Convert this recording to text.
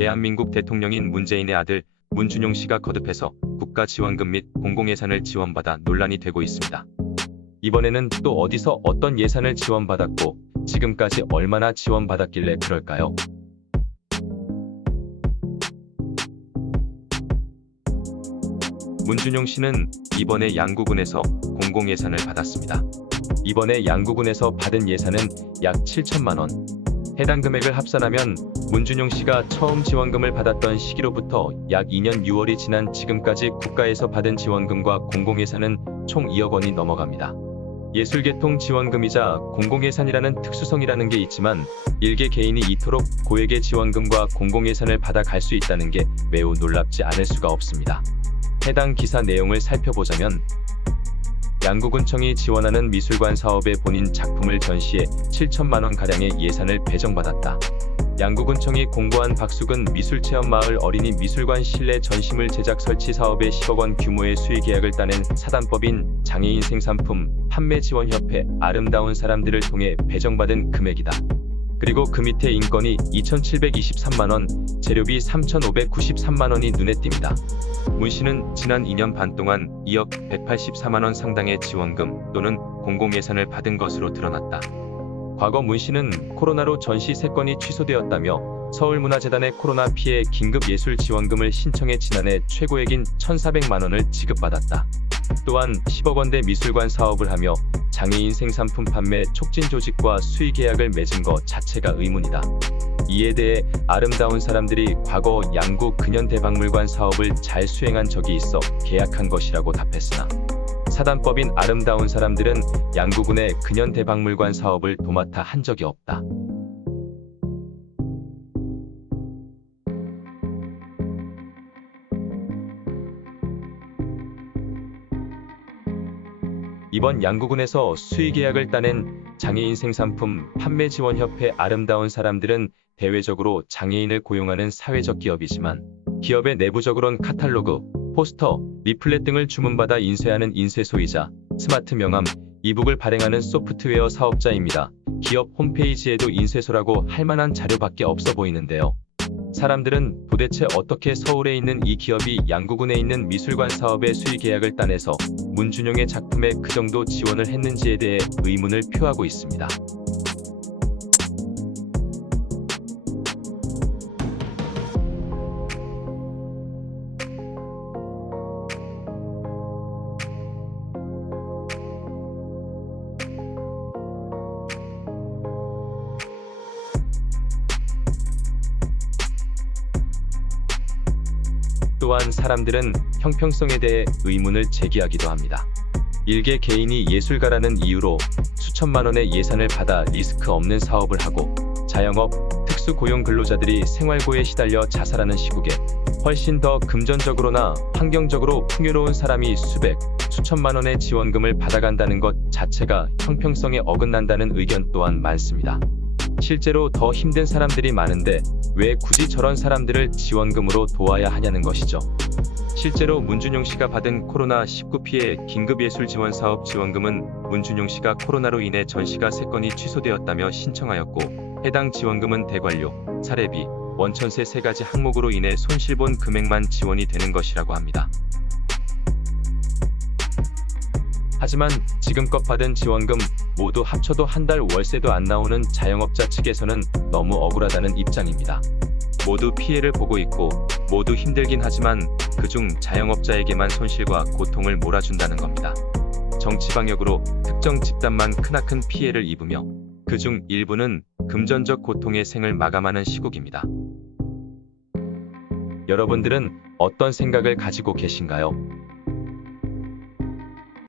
대한민국 대통령인 문재인의 아들 문준용 씨가 거듭해서 국가 지원금 및 공공예산을 지원받아 논란이 되고 있습니다. 이번에는 또 어디서 어떤 예산을 지원받았고 지금까지 얼마나 지원받았길래 그럴까요? 문준용 씨는 이번에 양구군에서 공공예산을 받았습니다. 이번에 양구군에서 받은 예산은 약 7천만 원. 해당 금액을 합산하면 문준용 씨가 처음 지원금을 받았던 시기로부터 약 2년 6월이 지난 지금까지 국가에서 받은 지원금과 공공예산은 총 2억 원이 넘어갑니다. 예술계통 지원금이자 공공예산이라는 특수성이라는 게 있지만 일개 개인이 이토록 고액의 지원금과 공공예산을 받아갈 수 있다는 게 매우 놀랍지 않을 수가 없습니다. 해당 기사 내용을 살펴보자면 양구군청이 지원하는 미술관 사업에 본인 작품을 전시해 7천만 원가량의 예산을 배정받았다. 양구군청이 공고한 박수근 미술체험마을 어린이 미술관 실내 전시물 제작 설치 사업에 10억 원 규모의 수의 계약을 따낸 사단법인 장애인 생산품 판매지원협회 아름다운 사람들을 통해 배정받은 금액이다. 그리고 그 밑에 인건비 2,723만 원, 재료비 3,593만 원이 눈에 띕니다. 문 씨는 지난 2년 반 동안 2억 184만 원 상당의 지원금 또는 공공예산을 받은 것으로 드러났다. 과거 문 씨는 코로나로 전시 3건이 취소되었다며 서울문화재단의 코로나 피해 긴급예술 지원금을 신청해 지난해 최고액인 1,400만 원을 지급받았다. 또한 10억 원대 미술관 사업을 하며 장애인 생산품 판매 촉진 조직과 수의 계약을 맺은 것 자체가 의문이다. 이에 대해 아름다운 사람들이 과거 양구 근현대박물관 사업을 잘 수행한 적이 있어 계약한 것이라고 답했으나 사단법인 아름다운 사람들은 양구군의 근현대박물관 사업을 도맡아 한 적이 없다. 이번 양구군에서 수의 계약을 따낸 장애인 생산품 판매지원협회 아름다운 사람들은 대외적으로 장애인을 고용하는 사회적 기업이지만 기업의 내부적으론 카탈로그, 포스터, 리플렛 등을 주문받아 인쇄하는 인쇄소이자 스마트 명함, 이북을 발행하는 소프트웨어 사업자입니다. 기업 홈페이지에도 인쇄소라고 할 만한 자료밖에 없어 보이는데요. 사람들은 도대체 어떻게 서울에 있는 이 기업이 양구군에 있는 미술관 사업의 수의 계약을 따내서 문준용의 작품에 그 정도 지원을 했는지에 대해 의문을 표하고 있습니다. 또한 사람들은 형평성에 대해 의문을 제기하기도 합니다. 일개 개인이 예술가라는 이유로 수천만 원의 예산을 받아 리스크 없는 사업을 하고 자영업, 특수고용 근로자들이 생활고에 시달려 자살하는 시국에 훨씬 더 금전적으로나 환경적으로 풍요로운 사람이 수백, 수천만 원의 지원금을 받아간다는 것 자체가 형평성에 어긋난다는 의견 또한 많습니다. 실제로 더 힘든 사람들이 많은데 왜 굳이 저런 사람들을 지원금으로 도와야 하냐는 것이죠. 실제로 문준용 씨가 받은 코로나19 피해 긴급예술지원사업 지원금은 문준용 씨가 코로나로 인해 전시가 3건이 취소되었다며 신청하였고 해당 지원금은 대관료, 사례비, 원천세 3가지 항목으로 인해 손실본 금액만 지원이 되는 것이라고 합니다. 하지만 지금껏 받은 지원금 모두 합쳐도 한 달 월세도 안 나오는 자영업자 측에서는 너무 억울하다는 입장입니다. 모두 피해를 보고 있고 모두 힘들긴 하지만 그중 자영업자에게만 손실과 고통을 몰아준다는 겁니다. 정치방역으로 특정 집단만 크나큰 피해를 입으며 그중 일부는 금전적 고통의 생을 마감하는 시국입니다. 여러분들은 어떤 생각을 가지고 계신가요?